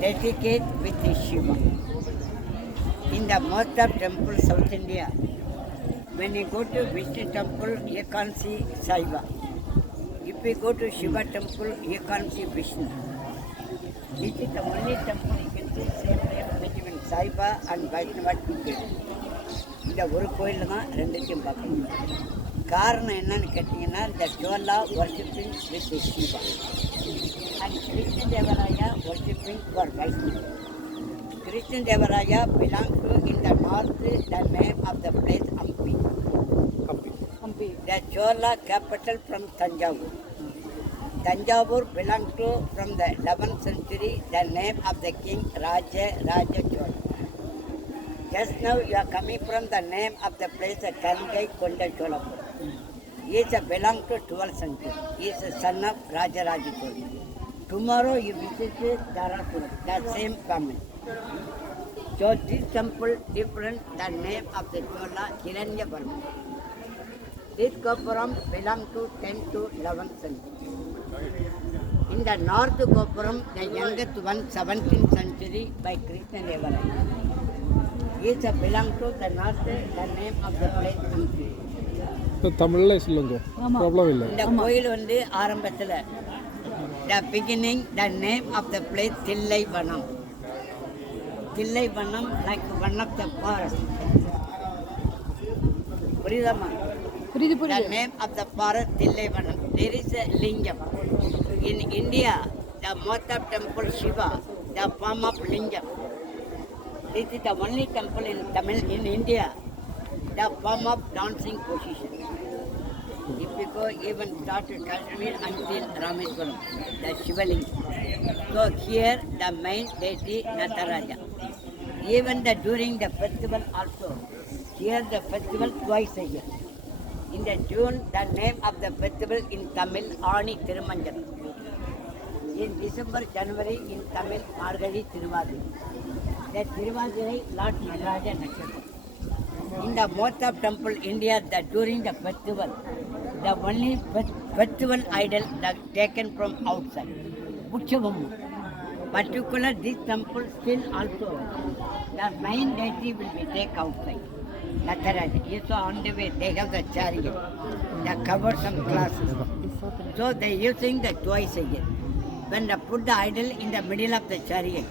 dedicate with Shiva. In the most of temples South India, when you go to Vishnu temple, you can't see Saiva. If you go to Shiva temple, you can't see Vishnu. This is the only temple you can see same name between Saiva and Vaishnava together. இந்த ஒரு கோயில் தான் ரெண்டுத்தையும் பார்க்கணும். காரணம் என்னன்னு கேட்டிங்கன்னா, இந்த Chola worshipping with Shiva and Krishna Devaraya worshipping for Vaishnav. Krishna Devaraya belongs to in the north, the name of the place Hampi. The Chola capital from Tanjavur. Tanjavur belongs to from the 11th century, the name of the king Raja Chola. Just now you are coming from the name of the place Kangai Konda Cholapur. He is belong to 12th century. He is a son of Raja Chola. Tomorrow you visit Dharapura, the same family. So this temple different, the name of the Chola Hiranya Varma. This Gopuram belong to 10th to 11th century. In the north Gopuram, the youngest one 17th century by Krishna Devaraya. He is belong to the north, the name of the place Hampi. தமிழ்ல சொல்லுங்க, problem இல்லை. இந்த கோயில் வந்து ஆரம்பத்தில் the beginning, the name of the place Thillaivanam. Thillaivanam like one of the forest. புரியுதாமா? The name of the forest Thillaivanam. There is a lingam. In India, the most of temple Shiva, the form of lingam. This is the only temple in Tamil in India, the form of dancing position. If you go even start to Kashmir until Rameswaram, the Shivalinga. So here the main deity Nataraja. Even during the festival also, here the festival twice a year. In the June, the name of the festival in Tamil, Ani Thirumanjalam. In December, January, in Tamil, Margazhi Thiruvadhiri. The Thiruvadhiri, Lord Nataraja Nakshatra. In the most of temple India, during the festival, the only festival idol that taken from outside, Utsavam. Particular this temple still also, the main deity will be taken outside. Nataraja. So on the way they have the chariot, they cover some classes. So they using the twice a year. When they put the idol in the middle of the chariot,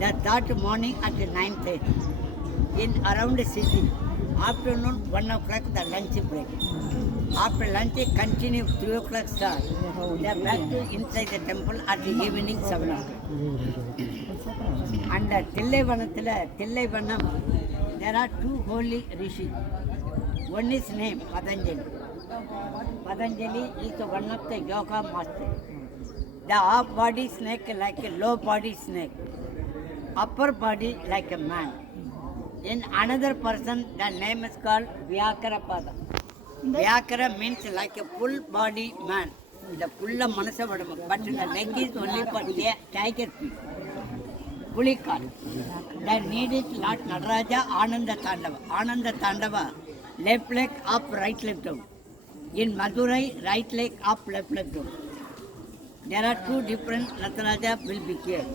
the third morning at 9:30, in around 6, afternoon 1 o'clock the lunch break. After lunch continue 3 o'clock start. They are back to inside the temple at the evening 7 o'clock. And the Thillaivanam, there are two holy rishis. One is named Patanjali. Patanjali is one of the yoga master. The half body snake like a low body snake, upper body like a man. In another person, the name is called Vyakarapada. Vyakara means like a full body man. The full manasa vadam, but the leg is only for tiger feet. Pulikal. The need is Lord Nataraja Ananda Tandava. Ananda Tandava, left leg up, right leg down. In Madurai, right leg up, left leg down. There are two different Nataraja will be here.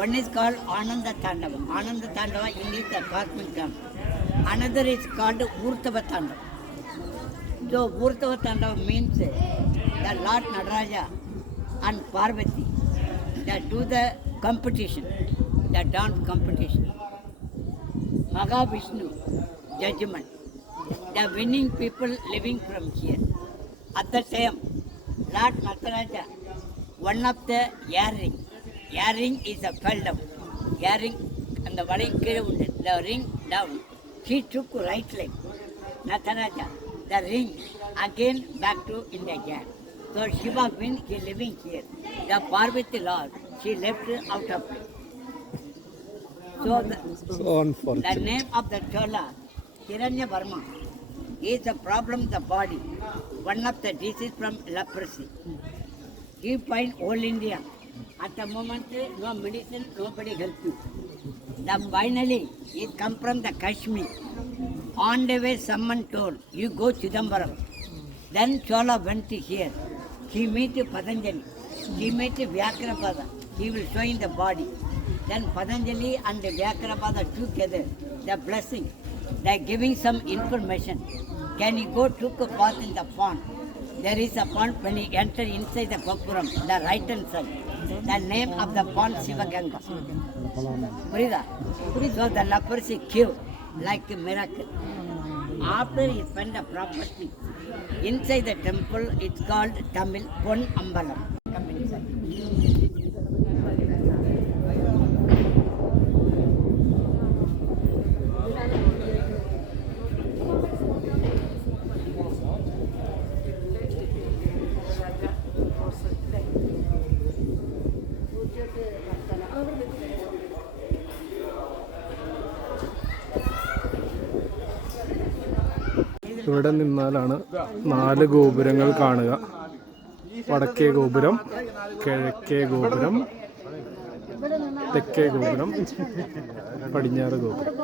One is called Ananda Tandava. Ananda Tandava in is the cosmic dance. Another is called Urtava Tandava. So Urtava Tandava means the Lord Nataraja and Parvati that do the competition, the dance competition. Mahavishnu judgment. The winning people living from here. At the time, Lord Nataraja, one of the earring is a fell down. Earring and the valing the ring down. He took right leg. Nataraja, the ring again back to India. So Shiva win, he living here. The Parvati Lord, she left out of it. So the name of the Chola, Hiranya Varma, is the problem the body. One of the disease from leprosy. He find all India. At the moment, no medicine, nobody help you. Finally, it come from the Kashmir. On the way, someone told, you go Chidambaram. Then Chola went here. He met Patanjali. He met Vyakarapada. he will show in the body. Then Patanjali and Vyakrabada together, they are blessing. They are giving some information. Can you go took a bath in the pond? There is a pond when you enter inside the Gopuram, the right hand side. The name of the pond Sivaganga. Purida. So the leprosy cured like a miracle. After he spent the property inside the temple, it's called Tamil Pon Ambalam. Come inside. ഇവിടെ നിന്നാലാണ് 4 ഗോപുരങ്ങൾ കാണുക. വടക്കേ ഗോപുരം, കിഴക്കേ ഗോപുരം, തെക്കേ ഗോപുരം, പടിഞ്ഞാറ് ഗോപുരം.